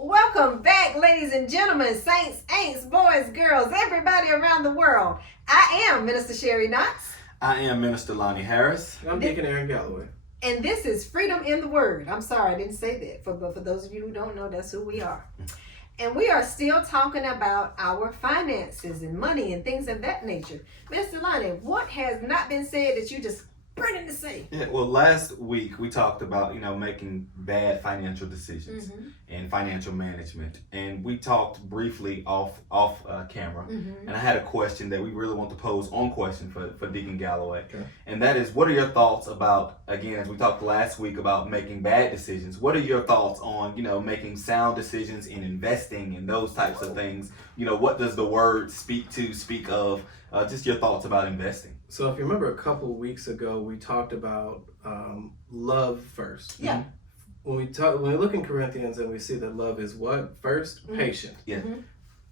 Welcome back, ladies and gentlemen, saints, ain'ts, boys, girls, everybody around the world. I am Minister Sherry Knox. I am Minister Lonnie Harris. I'm Deacon Aaron Galloway. And this is Freedom in the Word. I'm sorry I didn't say that. But for those of you who don't know, that's who we are. And we are still talking about our finances and money and things of that nature. Mr. Lonnie, what has not been said that you just burning to say? Yeah, well, last week we talked about, making bad financial decisions and financial management. And we talked briefly off camera. And I had a question that we really want to pose on question for Deacon Galloway. Okay. And that is, what are your thoughts about, again, as we talked last week about making bad decisions, what are your thoughts on, making sound decisions in investing and those types of things? What does the word speak of? Just your thoughts about investing. So if you remember a couple of weeks ago, we talked about love first. Yeah. When we look in Corinthians and we see that love is what? First, patient. Yeah.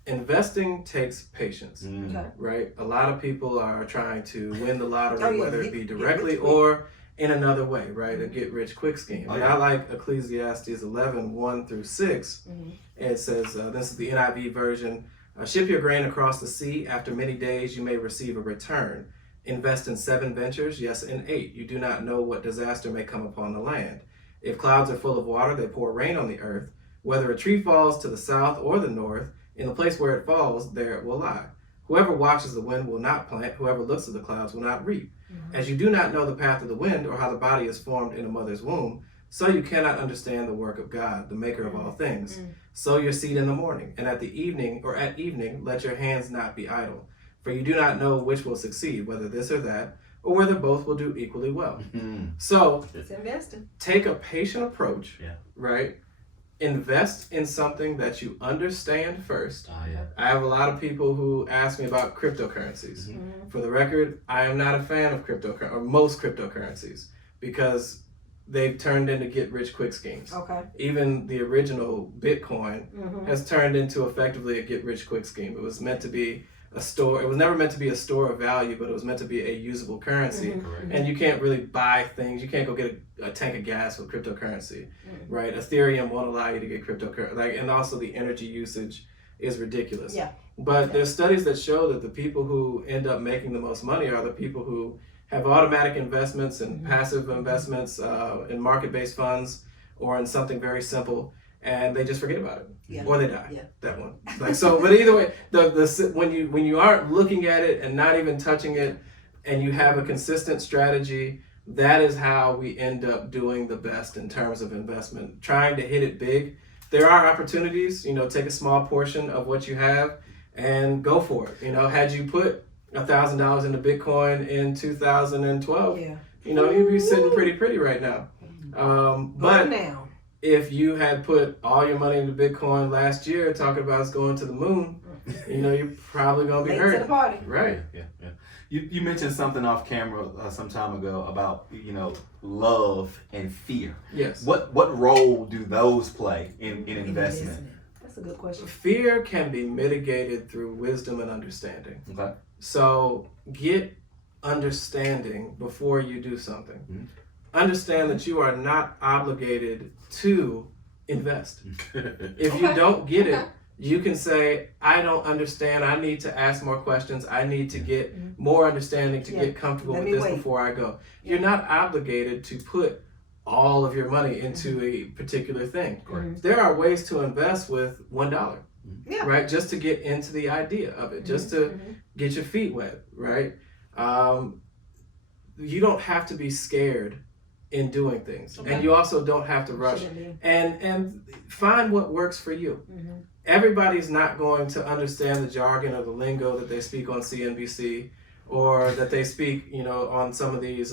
Investing takes patience, Okay. right? A lot of people are trying to win the lottery, whether it be Get directly rich quick. or in another way, right? A get rich quick scheme. Oh, And yeah. I like Ecclesiastes 11, 1 through 6. It says, this is the NIV version, ship your grain across the sea. After many days, you may receive a return. Invest in 7 ventures, yes, in 8. You do not know what disaster may come upon the land. If clouds are full of water, they pour rain on the earth. Whether a tree falls to the south or the north, in the place where it falls, there it will lie. Whoever watches the wind will not plant. Whoever looks at the clouds will not reap. As you do not know the path of the wind or how the body is formed in a mother's womb, so you cannot understand the work of God, the maker of all things. Sow your seed in the morning, and at evening, let your hands not be idle. For you do not know which will succeed, whether this or that, or whether both will do equally well. So It's investing. take a patient approach, Yeah. right? Invest in something that you understand first. Yeah. I have a lot of people who ask me about cryptocurrencies. For the record, I am not a fan of most cryptocurrencies, because they've turned into get-rich-quick schemes. Okay. Even the original Bitcoin has turned into effectively a get-rich-quick scheme. It was meant to be a store. It was never meant to be a store of value, but it was meant to be a usable currency. Correct. And you can't really buy things. You can't go get a tank of gas with cryptocurrency, right? Ethereum won't allow you to get cryptocurrency. And also the energy usage is ridiculous. Yeah. But there's studies that show that the people who end up making the most money are the people who have automatic investments and passive investments in market-based funds or in something very simple, and they just forget about it. Yeah. Or they die. Yeah. That one. But either way, when you aren't looking at it and not even touching it, and you have a consistent strategy, that is how we end up doing the best in terms of investment. Trying to hit it big. There are opportunities. Take a small portion of what you have and go for it. Had you put $1,000 into Bitcoin in 2012, you'd be sitting pretty right now. But now. if you had put all your money into Bitcoin last year, talking about it's going to the moon, you're probably gonna be Late to hurt. the party. Right. Yeah. You mentioned something off camera some time ago about love and fear. Yes. What role do those play in investment? That's a good question. Fear can be mitigated through wisdom and understanding. Okay. So get understanding before you do something. Understand that you are not obligated to invest. If you don't get it, you can say, I don't understand. I need to ask more questions. I need to get more understanding to get comfortable Let with me this wait. before I go. You're not obligated to put all of your money into a particular thing. Correct. There are ways to invest with $1, Yeah. right? Just to get into the idea of it, just to get your feet wet, right? You don't have to be scared in doing things, and you also don't have to rush. Shouldn't be. And find what works for you. Everybody's not going to understand the jargon or the lingo that they speak on CNBC or that they speak, on some of these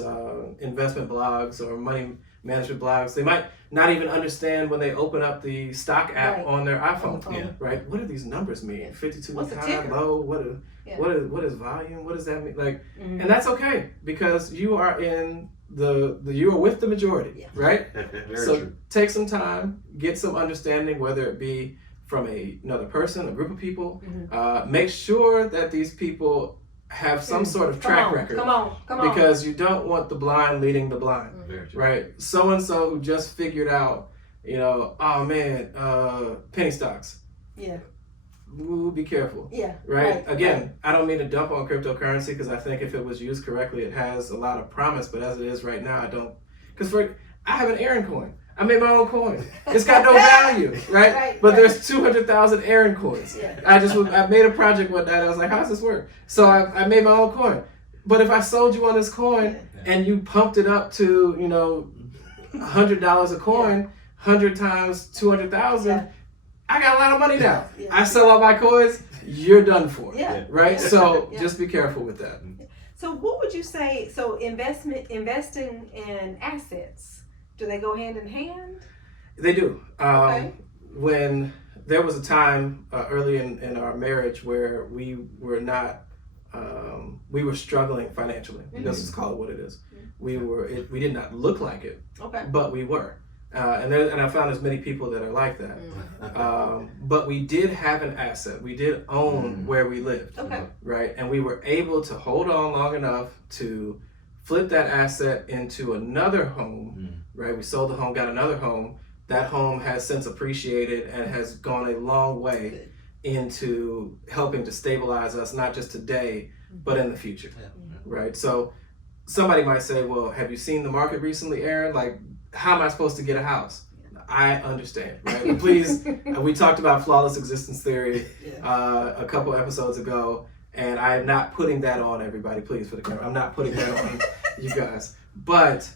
investment blogs or money management blogs. They might not even understand when they open up the stock app Right. on their iPhone. On the phone. Yeah. Right? What do these numbers mean? 52 What's the high, ticker? low. Yeah. What is volume? What does that mean? And that's okay, because you are in you are with the majority, Yeah. right? Very So true. take some time, get some understanding, whether it be from another person, a group of people. Make sure that these people have some sort of track record. Come on. Because you don't want the blind leading the blind, Very true. right? So-and-so who just figured out oh man, penny stocks. Yeah. Ooh, be careful. Yeah. Right? Again, I don't mean to dump on cryptocurrency because I think if it was used correctly, it has a lot of promise. But as it is right now, I don't. Because I have an Aaron coin. I made my own coin. It's got no value, right? But there's 200,000 Aaron coins. Yeah. I made a project one night. I was like, how does this work? So I made my own coin. But if I sold you on this coin and you pumped it up to, $100 a coin, 100 times 200,000, I got a lot of money now. Yeah. I sell all my coins, you're done for. Yeah. Right? So just be careful with that. So what would you say, investing in assets, do they go hand in hand? They do. Okay. When there was a time early in our marriage where we were not, we were struggling financially. Let's just call it what it is. We did not look like it, but we were. And I found there's many people that are like that. But we did have an asset. We did own where we lived, right? And we were able to hold on long enough to flip that asset into another home, right? We sold the home, got another home. That home has since appreciated and has gone a long way into helping to stabilize us, not just today, but in the future, right? So somebody might say, well, have you seen the market recently, Aaron? Like, how am I supposed to get a house? I understand, right? And please, we talked about flawless existence theory a couple episodes ago, and I am not putting that on everybody, please, for the camera. I'm not putting that on you guys. But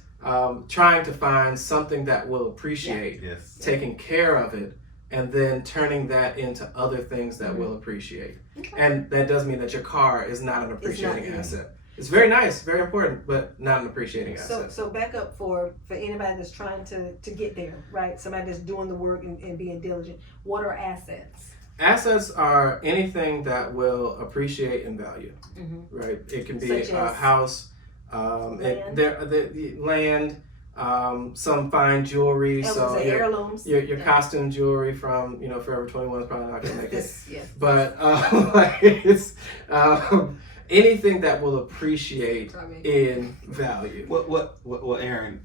trying to find something that will appreciate, taking care of it, and then turning that into other things that will appreciate. And that does mean that your car is not an appreciating asset. It's very nice, very important, but not an appreciating asset. So back up for anybody that's trying to get there, right? Somebody that's doing the work and being diligent. What are assets? Assets are anything that will appreciate in value, right? It can be a house, land, some fine jewelry. So heirlooms. Your costume jewelry from Forever 21 is probably not gonna make it. But it's anything that will appreciate in value. What Aaron?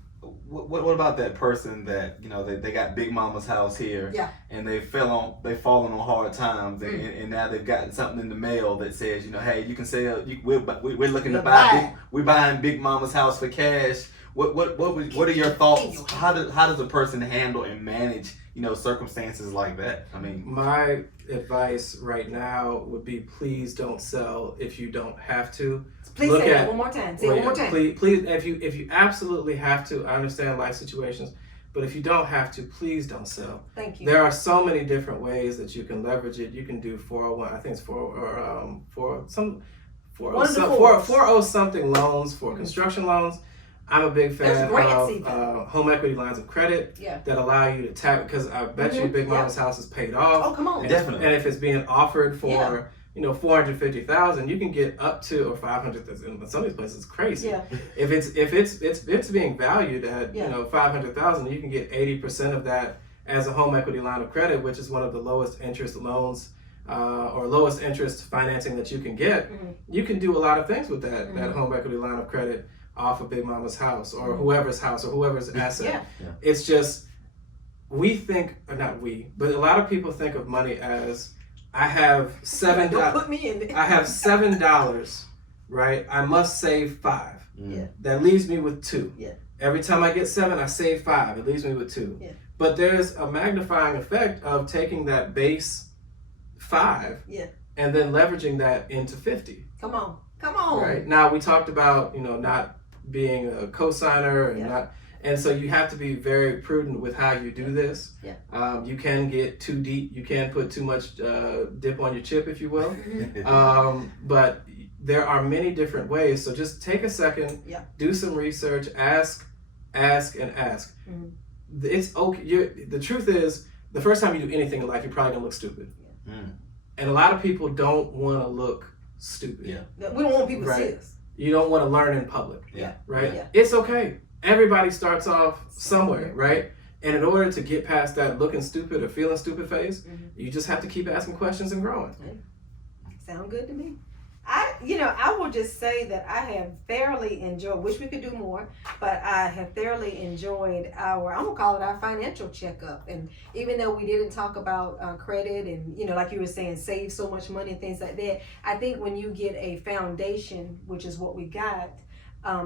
What about that person that they got Big Mama's house here, and they've fallen on hard times, and now they've gotten something in the mail that says, hey, you can sell. We're looking to buy. We're buying Big Mama's house for cash. What are your thoughts? How does a person handle and manage circumstances like that? I mean, my advice right now would be, please don't sell if you don't have to. Please say that one more time. Say it one more time. Please, if you absolutely have to, I understand life situations, but if you don't have to, please don't sell. Thank you. There are so many different ways that you can leverage it. You can do 401. I think it's 4.0 something loans for construction loans. I'm a big fan of home equity lines of credit that allow you to tap, because I bet you Big Mama's house is paid off. Oh, come on. Definitely. And if it's being offered for $450,000, you can get up to, or $500,000. In some of these places, it's crazy. Yeah. If it's being valued at $500,000, you can get 80% of that as a home equity line of credit, which is one of the lowest interest loans or lowest interest financing that you can get. You can do a lot of things with that home equity line of credit off of Big Mama's house or whoever's house or whoever's asset. It's just, but a lot of people think of money as, I have $7. Don't put me in there. I have $7, right? I must save $5. That leaves me with $2. Every time I get 7, I save 5. It leaves me with 2. But there's a magnifying effect of taking that base 5 and then leveraging that into 50. Come on. Right now, we talked about not being a cosigner and so you have to be very prudent with how you do this. You can get too deep. You can put too much dip on your chip, if you will. But there are many different ways. So just take a second, do some research, ask. It's okay. The truth is, the first time you do anything in life, you're probably gonna look stupid. And a lot of people don't want to look stupid. We don't want people to see us. You don't want to learn in public. Right? It's okay. Everybody starts off somewhere, right? And in order to get past that looking stupid or feeling stupid phase, you just have to keep asking questions and growing. Sound good to me. I will just say that I have thoroughly enjoyed, wish we could do more, but I have thoroughly enjoyed I'm gonna call it our financial checkup. And even though we didn't talk about credit and, like you were saying, save so much money and things like that, I think when you get a foundation, which is what we got,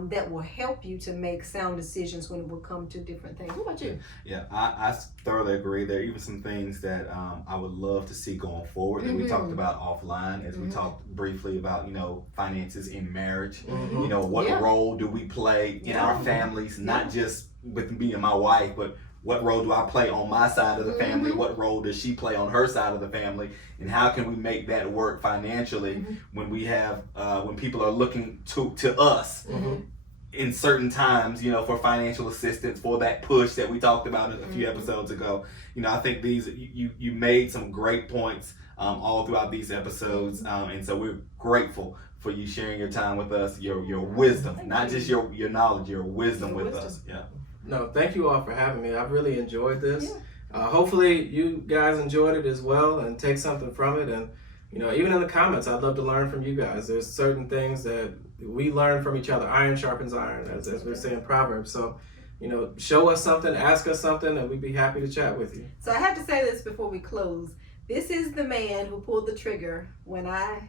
that will help you to make sound decisions when it will come to different things. What about you? Yeah, I thoroughly agree. There are even some things that I would love to see going forward that we talked about offline as we talked briefly about, finances in marriage. What role do we play in our families, not just with me and my wife, but what role do I play on my side of the family? What role does she play on her side of the family? And how can we make that work financially when we have when people are looking to us in certain times, for financial assistance, for that push that we talked about a few episodes ago. I think you made some great points all throughout these episodes, and so we're grateful for you sharing your time with us, your wisdom, not just your knowledge, your wisdom with us. Yeah. No, thank you all for having me. I've really enjoyed this. Hopefully you guys enjoyed it as well and take something from it. And, even in the comments, I'd love to learn from you guys. There's certain things that we learn from each other. Iron sharpens iron, as we say in Proverbs. So, show us something, ask us something, and we'd be happy to chat with you. So I have to say this before we close. This is the man who pulled the trigger when I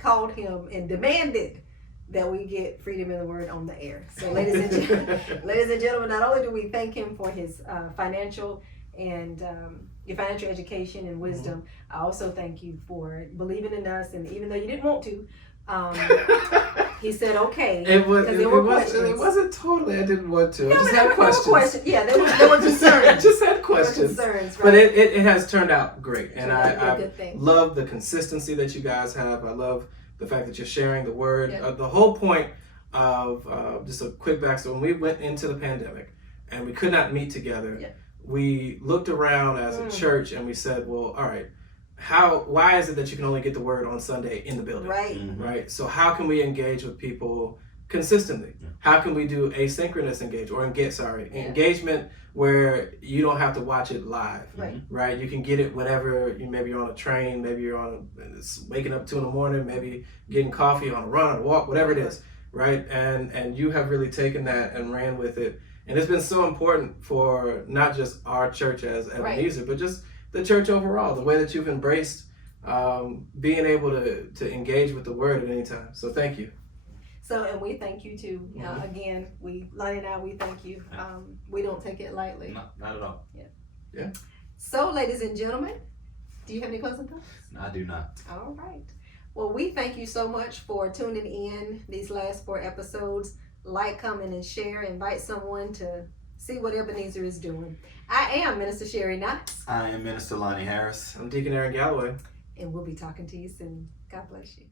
called him and demanded that we get Freedom in the Word on the air. So ladies and gentlemen, not only do we thank him for his financial and your financial education and wisdom, I also thank you for believing in us. And even though you didn't want to, he said okay. It wasn't totally I didn't want to. I just had questions. Yeah, there were concerns. I just had questions. Right? But it has turned out great. And I thing. love the consistency that you guys have. I love the fact that you're sharing the word. Yeah. The whole point of just a quick backstory, when we went into the pandemic and we could not meet together, we looked around as a church and we said, well, all right, why is it that you can only get the word on Sunday in the building? Right. Right. So how can we engage with people consistently? How can we do asynchronous engagement where you don't have to watch it live, right? You can get it whenever maybe you're on a train, maybe you're waking up 2 a.m, maybe getting coffee on a run, on a walk, whatever it is, right? And you have really taken that and ran with it. And it's been so important for not just our church as Ebenezer, but just the church overall, the way that you've embraced being able to engage with the word at any time. So thank you. So, and we thank you too. Again, Lonnie and I, we thank you. We don't take it lightly. No, not at all. Yeah. So, ladies and gentlemen, do you have any closing thoughts? No, I do not. All right. Well, we thank you so much for tuning in these last 4 episodes. Like, comment, and share. Invite someone to see what Ebenezer is doing. I am Minister Sherry Knox. I am Minister Lonnie Harris. I'm Deacon Aaron Galloway. And we'll be talking to you soon. God bless you.